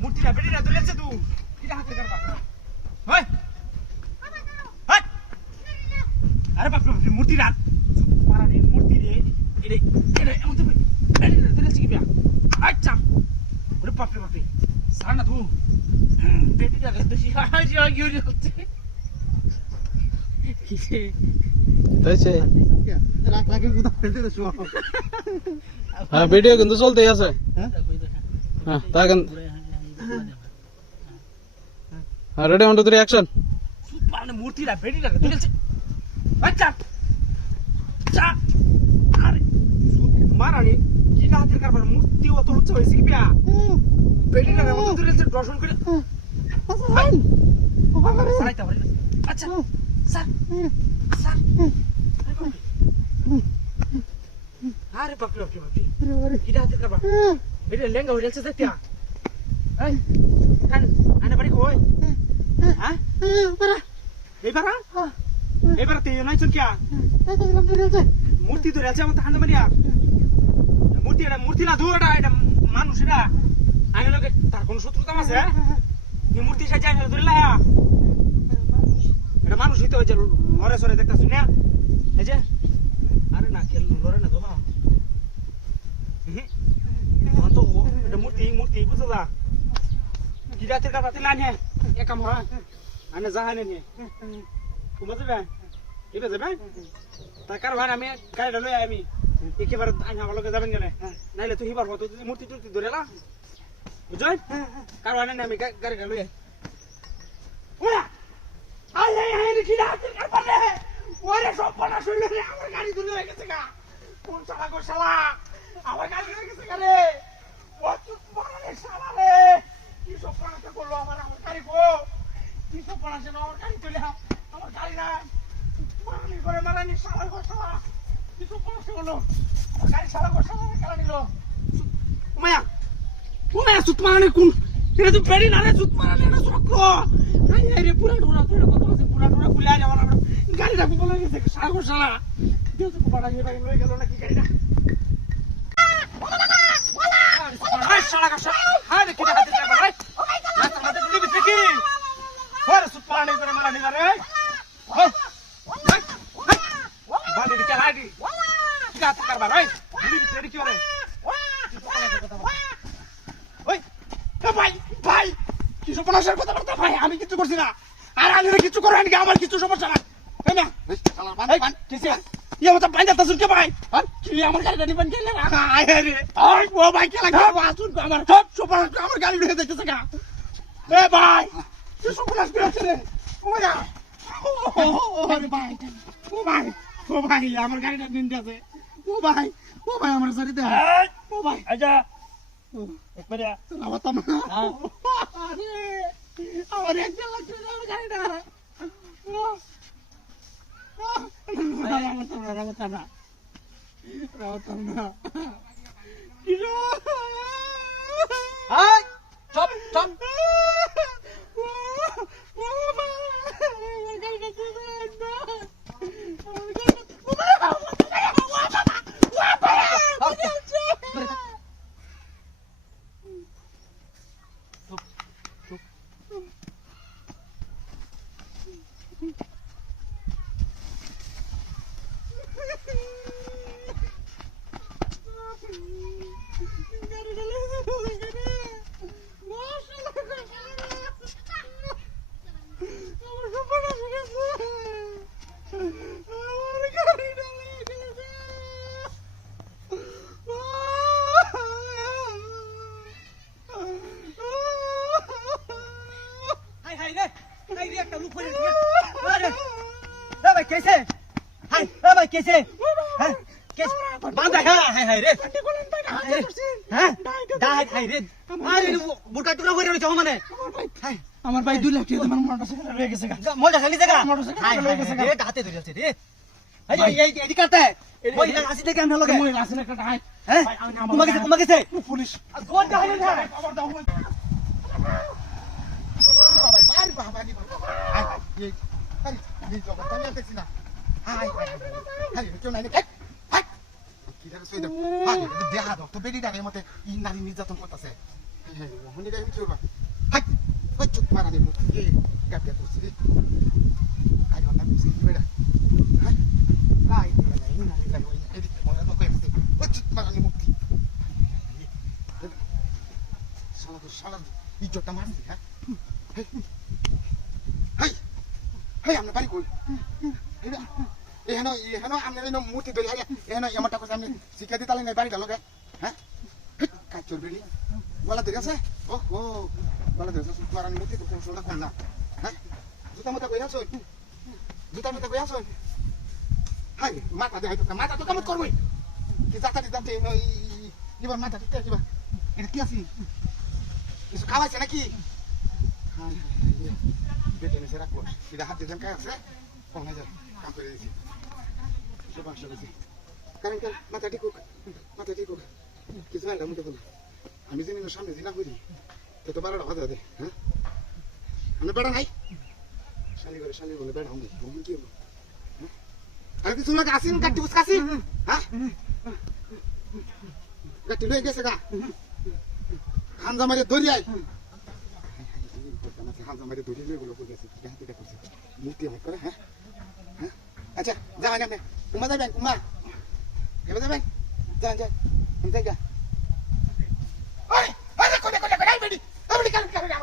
মূর্তিটা বেটিটা ধরেছে তুই কিটা হাতে করবা হয় আরে বাপ রে মূর্তিটা মারানি মূর্তি রে এরে এরে এমন তো বেটিটা ধরেছে কি বিয়া আচ্ছা ওরে বাপ রে সারা না তুই বেটিটা বেশি হাজি হয়ে গেছে কিসে তাইছে রাখ রাখে কোথা ফেলতে তো শোয়া হ্যাঁ ভিডিও কিন্তু চলতেই আছে হ্যাঁ তাকেন হ্যাঁ রেডি 1 2 3 অ্যাকশন মানে মূর্তিটা বেটিটা ধরেছে আচ্ছা চা আরে মারানি কিটা হাতের কারবার মূর্তি অত উচ্চ হয়েছে কি বিয়া বেটিটা মতো ধরেছে দর্শন করে সারাইতে পারি না আচ্ছা স্যার স্যার আরে বাপরে বাপরে বাপরে কিটা হাতের কারবার বেটা লেঙ্গা হয়ে যাচ্ছে সত্যি এই কান আনে বাড়ি কই হ্যাঁ এবার তুই নাই চুন কিয়া মূর্তি ধরে আছে আমার হাতে মারিয়া মূর্তি না ধুটা এটা মানুষ এটা আইনে লোকে তার কোন শত্রুতা আছে এই মূর্তি সাজে আইনে ধরে লায়া এটা মানুষ হইতে হয়েছে ঘরে সরে দেখতাছ না এই যে আরে না খেল লরে না ধোয়া তো এটা মূর্তি বুঝছো দা গিরাতের কাছে পাতিলা নে একাম হয় আনে জাহানে নে তুমি যাবে এবে যাবে তার ভাই আমি গাড়িটা লই আমি একেবারে আইনা ভালো করে যাবেন কেন নাইলে তুই হিবার হতো তুই মূর্তি টুর্তি ধরে না বুঝছেন কারণ আনে আমি গাড়িটা লই ওরা আই আই আই রে গিরাতের কাছে ওরে সব পড়া শুনলে আমার গাড়ি ধরে হয়ে গেছে গা কোন শালা গো শালা আমার গাড়ি হয়ে গেছে রে ও তুই মারালে শালা রে কি সব পড়াতে করলো আমার গাড়ি গো কি সব পড়াছে না আমার গাড়ি তুলে আমার গাড়ি না মারানি করে মারানি শালা গো শালা কি সব পড়াছে হলো আমার গাড়ি শালা গো শালা কেন নিল উমায়া সুত মারানি কোন এটা তুই বেরি না রে সুত মারানি না সকলো আই আই রে পুরা ডোরা তুই কত আছে পুরা ডোরা খুলে আয় আমার গাড়িটা বলে গেছে শালা গো শালা দেও তো বাড়া গিয়ে লয়ে গেল নাকি গাড়িটা আই শালা গো শালা হাই রে কিটা হাতে যাবে ভাই রাস্তার মধ্যে তুই বিছে কি ওরে সুত মারানি করে মারানি না রে বাড়ি দিকে লাইডি কিটা হাতে করবা ভাই তুই বিছে কি করে ওই ভাই ভাই কি সমস্যার কথা বলতে ভাই আমি কিছু করছি না আর আমি কিছু করব না আমার কিছু সমস্যা না তাই না শালা বান কিসে ইয়া মত বাইন্দা তাসুন কে ভাই আর কি আমার গাড়ি নিবেন কে না আয় রে ওই ও ভাই কে লাগা আসুন আমার সব সমস্যা আমার গাড়ি নিয়ে যাচ্ছে গা এ ভাই কি সমস্যা আছে রে ও না ও ভাই ও ভাই আমার গাড়িটা দিন যাবে ও ভাই আমার সাথে দে ও ভাই আচ্ছা একবারে রাওয়াতাম আরে আমার একটা লাগছে না আমার গাড়িটা রাওয়াতাম না কিলো হাই চপ চপ ও ভাই আমার গাড়িটা দিবেন না আমার গাড়িটা कैसे हाय ए भाई कैसे हैं कैसे बांधा है हाय रे हैं डाई हाय रे अरे बुटा टुकड़ा করে রেখেছো মানে আমার ভাই 2 লাখ টাকা আমার মোটরসাইকেল রয়ে গেছে মজা খালি জায়গা মোটরসাইকেল রয়ে গেছে রে হাতে ধরে আছে রে এই এই কাটে ওই আসি থেকে আমি লগে মই আসি না কাটা হ্যাঁ তোমাকে পুলিশ কোন জাহালে খবর দাও বাবা বাবা বাবা এই এই জগৎ আমি আনতেছি না হাই হাই কেউ নাই রে হাই কি রে সই দে হাই দেখা দাও তো বেডি ডাকে মতে ই নারী নির্যাতন করতেছে হনি রে কি করবা হাই ওই চুপ মারা দে মুতি এ গাবিয়া করছিস আই না মিছি বেডা হাই হাই নারী গাই ওই এদিক মনে তো কইছে ওই চুপ মারা দে মুতি শালা ইজ্জতটা মারছি হ্যাঁ হাই হাই আমরা বাড়ি কই এখানে আমরা মূর্তি ধরে এখানে এমনটা করছে আমি শিক্ষা দিতে নাই বাড়িটা লোকে হ্যাঁ কাজ চলবে নি গলা ধরে আছে ও ও গলা ধরে আছে তোমার মূর্তি তো কোন শোনা কম না হ্যাঁ জুতা মতো কই আছো জুতা মতো কই আছো হাই মাথা দেখাই তো মাথা তো কামত করবই কি যাতা দিতে এবার মাথা ঠিক আছে এটা কি আছে কিছু খাওয়াইছে নাকি হাই বেটে নিচে রাখবো এটা হাত দিয়ে কাজ আছে কমে যায় কাম করে দিয়েছি সব আসলে কারণ মাথা ঠিক হোক কিছু না মুখে বলো আমি জানি না সামনে দিনা করি তো তো 12টা বাজে হ্যাঁ আমি বেড়া নাই শালি বলে বেড়া আমি কি হলো আর কিছু লাগে আসিন কাটি বুঝকাছি হ্যাঁ কাটি লয়ে গেছে গা খানজা মারে দরিয়ায় খানজা মারে দরিয়ায় লয়ে গেল কই গেছে কি করছে মুক্তি হয় করে হ্যাঁ হ্যাঁ আচ্ছা যাবেন আপনি কুমা যাবেন কুমা এবার যাবেন যান আমি যাই গা আরে কোনে আই বেডি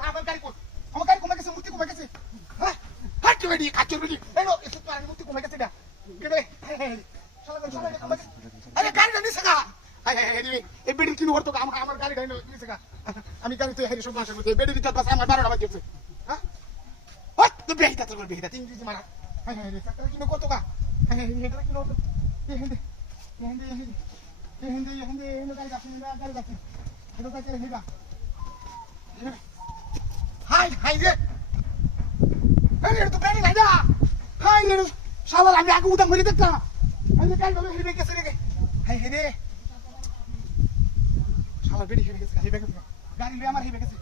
আমার গাড়ি কমে গেছে মুক্তি কমে গেছে হ্যাঁ হাট বেডি কাচুর বেডি এনো এসে তো আর মুক্তি কমে গেছে না কেবে শালা আরে গাড়ি নিছে গা এই বেডি কিনো করতো আমার গাড়ি নিছে গা আমি গাড়ি তো হেরি সব ভাষা করতে বেডি দিতে পাস আমার 12টা বাজে হ্যাঁ ওই তো বেহিতা তো বেহিতা ইংরেজি মারা হ্যাঁ সাকরা কিনো করতো গা হ্যাঁ হেডা কিনো করতো হেন্দে গাড়ি যাচ্ছে এটা কাছে হেডা হাই রে আরে তো বেডি নাই দা হাই রে শালা আমি আগে উদা মরে দেখতা আমি গাড়ি বলে হেডে গেছে রে হাই হেডে শালা বেডি হেডে গেছে গাড়ি লয়ে আমার হেডে গেছে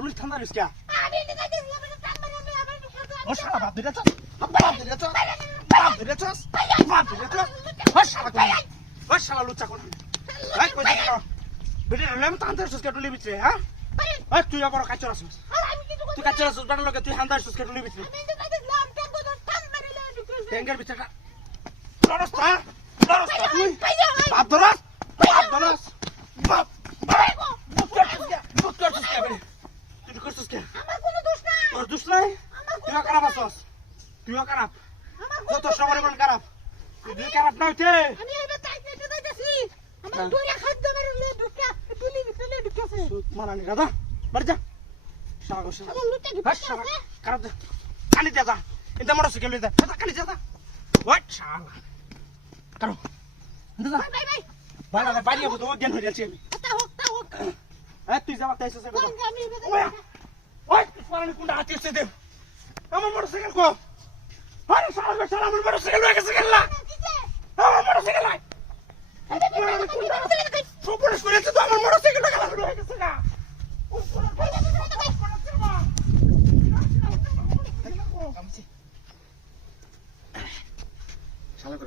Guli thanda ruskia. Oh, shut up, did it? What shall I look at? Like what you know? But I'm thunder to get to live with you, huh? What do you ever catch us? To catch us, but look at 200 to get to live with you. Anger with that. তুইও খারাপ যত সবারই মন খারাপ তুই খারাপ না হইতে আমি এবে তাইতে যাইতাছি আমার দুইটা খাদ্য মেরে ঢুকা তুলি ঢুকাছে মারানি দাদা বাড়ি যা শালা আমার লুটে ঢুকাছে খারাপ যা কালি যা এটা মোটরসাইকেল লই যা কালি যা ওয়াট শালা করো দাদা বাই বাড়া বাড়ি যাবো তো জ্ঞান হয়ে যাচ্ছে আমি তা হোক তুই যাবা তাইছে সে কথা আমি এবে ওই মারানি কোনটা হাতে এসে দে আমার মোটরসাইকেল কো আরে শালা আমার মোটরসাইকেল লয়ে গেছে গেলা আমার মোটরসাইকেল নাই সবুজ করেছে তো আমার মোটরসাইকেল লয়ে গেছে না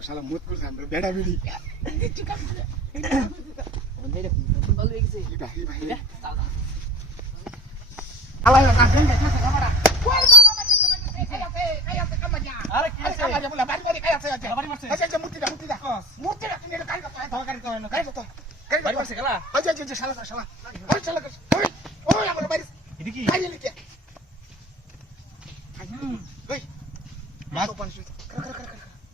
শালা মুত করছে আমরা বেড়া বেড়ি আরে কি আছে বলা বাড়ি বাড়ি কাই আছে বাড়ি মারছে আচ্ছা মূর্তিটা তুমি এটা কাই করতে কাই করতে বাড়ি মারছে গেলা আচ্ছা শালা ওই আমার বাড়ি এদিকে কাই লিখে ওই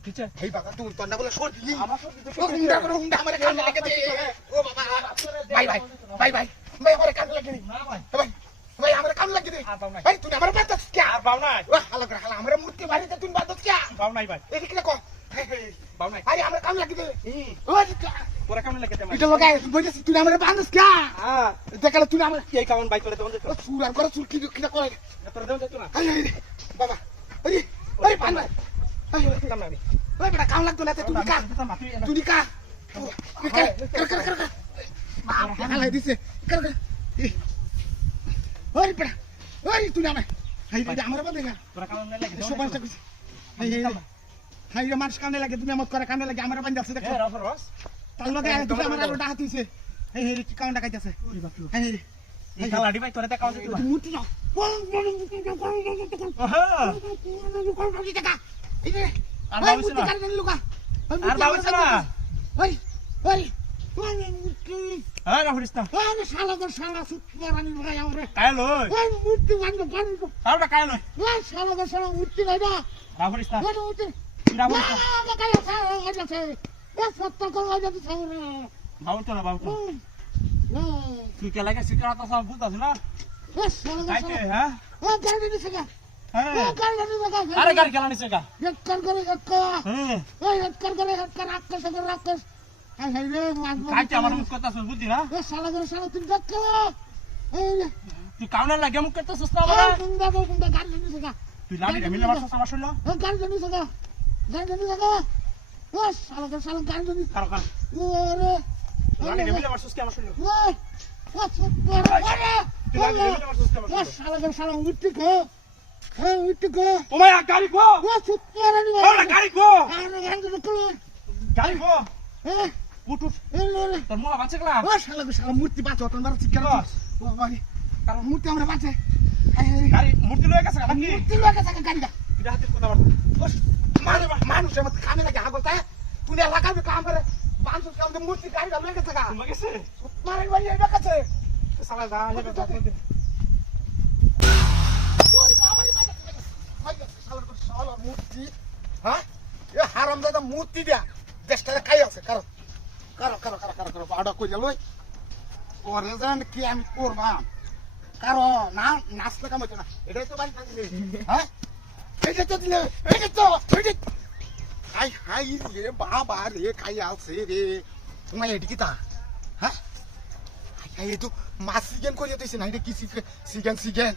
কিছে এই বাবা তুই তো না বলে সর দিলি আমার সত্যি ও হুন্ডা করে হুন্ডা আমারে কানে লাগে দে ও বাবা ভাই আমারে কানে লাগে নি না ভাই ভাই আমারে কানে লাগে দে আর বাউ নাই ভাই তুই আমারে বাঁধছ কি আর বাউ নাই ও হালা করে হালা আমারে মূর্তি বাড়িতে তুই বাঁধছ কি বাউ নাই ভাই এদিকে কো বাউ নাই আরে আমারে কানে লাগে দে ও তোরা কেমন লাগে তেমন এটা লগাই বইছিস তুই আমারে বাঁধছ কি হ্যাঁ দেখালে তুই আমারে এই কেমন বাইক করে দেন ও চুর আর করে চুর কি করে তোরা দেন যেত না আই বাবা আরে পান ভাই দিতাম না আমি ওই বেটা কাম লাগতো না তুই কা দিতাম না তুই কা কর হালাই দিছে কর ওই বেটা ওই তুই না হাই রে আমার বাদে না তোরা কেমন লাগে সবাই টাকা হাই রে মাস কানে লাগে তুমি আমত করে কানে লাগে আমার বান্দা আছে দেখো এ রস রস তাল লগে তুই আমার আরো ডাহাত হইছে এই হে কি কাউন্টা খাইতাছে হাই রে এই কালাডি ভাই তোরা তে কাউন্ট দিবা মুতি যাও হ্যাঁ এই রে আর বাবুছে না আর বাবুছে না ওই ওই হ্যাঁ রাফরিস্তা আরে শালা গো শালা সুতরানি ভাই আমরে কাই লই ওই মুতি বান্ধ বান্ধ তাওটা কাই লই ওই শালা গো শালা মুতি নাই না রাফরিস্তা ওই মুতি রাফরিস্তা না কাই আছে এ সত্য কো আইতে সাউরা বাউ তো না বাউ তো না তুই কে লাগে সিকারা তো সব বুঝতাছ না এ শালা গো কাইতে শালা হ্যাঁ ও গাড়ি দিছে গা হ্যাঁ ও গাড়ি দিছে গা আরে গাড়ি কেলা নিছে গা এক কর করে এক হ্যাঁ ওই এক কর করে এক কর আক্কাস করে আক্কাস হাই হাই রে কাইতে আমার মুখ কথা শুন বুঝি না এ শালা গো শালা তুই দেখ এই তুই কাউনার লাগে মুখ করতে সস্তা আমারে গুন্ডা গাড়ি দিছে গা তুই লাড়ি মিলে মারছস আমার শুনলো ও গাড়ি দিছে গা ও শালা গো শালা গাড়ি দিছে কারো কার ওরে লাড়ি মিলে মারছস কি আমার শুনলো ওই ও সুতরানি ওরে তুই লাড়ি মিলে মারছস কি আমার ও শুনলো শালা গো শালা উঠতে গো হ্যাঁ উঠতে গো ওমায় গাড়ি গো ও সুতরানি ওরা গাড়ি গো আরে গাড়ি দিছে গাড়ি গো হ্যাঁ উঠ উঠ এই লোরে তোর মুখ বাঁচে গলা ও শালা গো শালা মূর্তি বাঁচো তোমরা চিৎকার ও বাড়ি কারণ মূর্তি আমরা বাঁচে গাড়ি মূর্তি লয়ে গেছে নাকি মূর্তি লোকে থাকে গাড়িটা এটা হাতে কথা বলতো মানুষ আমার কানে লাগে আগল তাই তুই লাগাবি কাম করে বাঁচো কাম দে মূর্তি গাড়িটা লয়ে গেছে গা তোমার গেছে মারে বাড়ি এটা কাছে সালা দা হবে তো ওরে বাবা রে ভাই শালা গো শালা মূর্তি হ্যাঁ এ হারামজাদা মূর্তি দিয়া দেশটা খাই আছে কারো কারো কারো কারো কারো কারো বাড়া কই গেল ওরে জান কি আমি করবা কারো না নাচতে কাম হচ্ছে না এটাই তো বাড়ি থাকলে হ্যাঁ এইটা তো দিলে এইটা তো হাই হাই রে বাবা রে খাই আছে রে তোমার এদিকে তা হ্যাঁ হাই তো মাছ সিগেন করে দিয়েছে না এটা কি সিগেন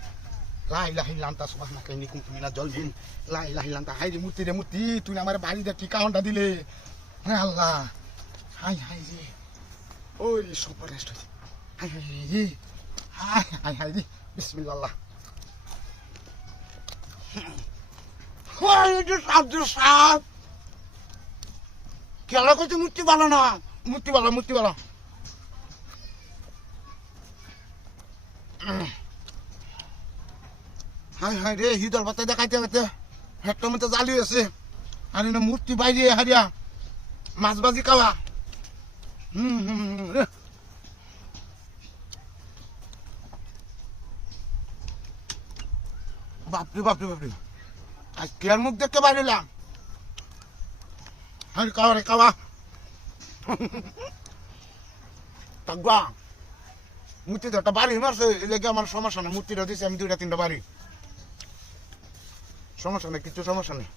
লাই লাহি লান্তা সুবহানাকা ইন্নী কুনতু মিনাজ জালিমিন লাই লাহি লান্তা হাই রে মূর্তি তুই আমার বাড়িতে ঠিকানাটা দিলে হ্যাঁ আল্লাহ হাই হাই রে ওই সুপার রেস্ট হইছে হাই হাই রে হাই হাই রে বিসমিল্লাহ ওই যে আব্দুল সাহেব খেলা করতে মূর্তি ভালো না মূর্তি ভালো হাই হাই রে হিদর বাতা দেখাইতে হেক্টর মতো জালি আছে আর না মূর্তি বাইরে হারিয়া মাছ বাজি খাওয়া বাপরে আজ কেয়ার মুখ দেখতে পারিলাম হাই খাওয়া রে খাওয়া তাগবা মূর্তিটা একটা বাড়ি মারছে এলাকা আমার সমস্যা নেই মূর্তিটা দিয়েছি আমি 2-3টা বাড়ি সমস্যা নেই কিছু সমস্যা নেই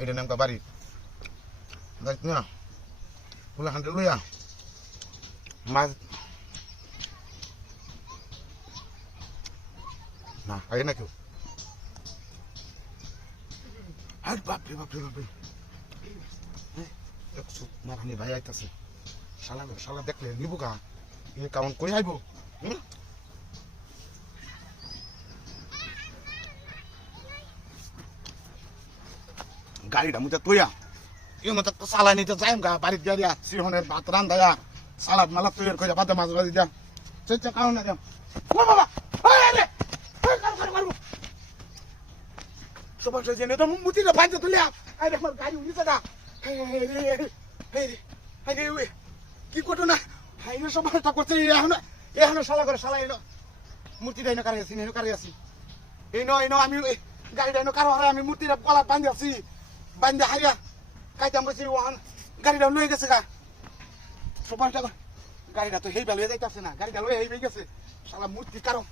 এটা নামটা বাড়ি দেখ না ফুলা হান্ডে লইয়া মাছ না আগে না কেউ আর বাপরে মারানি ভাই আইতাছে শালা দেখলে নিবো গা কাউন্ট করে আইব গাড়িটা মুতে তৈয়া এর মতো তো চালাই নিতে যাইম গা বাড়ির গাড়িয়া সিহনের ভাত রান্ধায়া সালাদ মালা তৈরি করে বাদে মাছ বাজি দিয়া চেষ্টা কারণ না যাম ও বাবা সবার জেনে তো মুতিটা ভাইতে তুলিয়া আরে আমার গাড়ি উড়িছে গা কি করতো না হাইনে সবাই করছে এখন শালা করে শালা এলো মূর্তিটা এনে কারে আছি এই ন আমি গাড়িটা এনে কারো হারাই আমি মূর্তিটা গলা বান্ধে আছি বান্ধে হারিয়া কাইতাম বসে ওখান গাড়িটা লয়ে গেছে গা সবাই গাড়িটা তো হেই বেলা যাইতেছে না গাড়িটা লয়ে হেই গেছে শালা মূর্তি কারো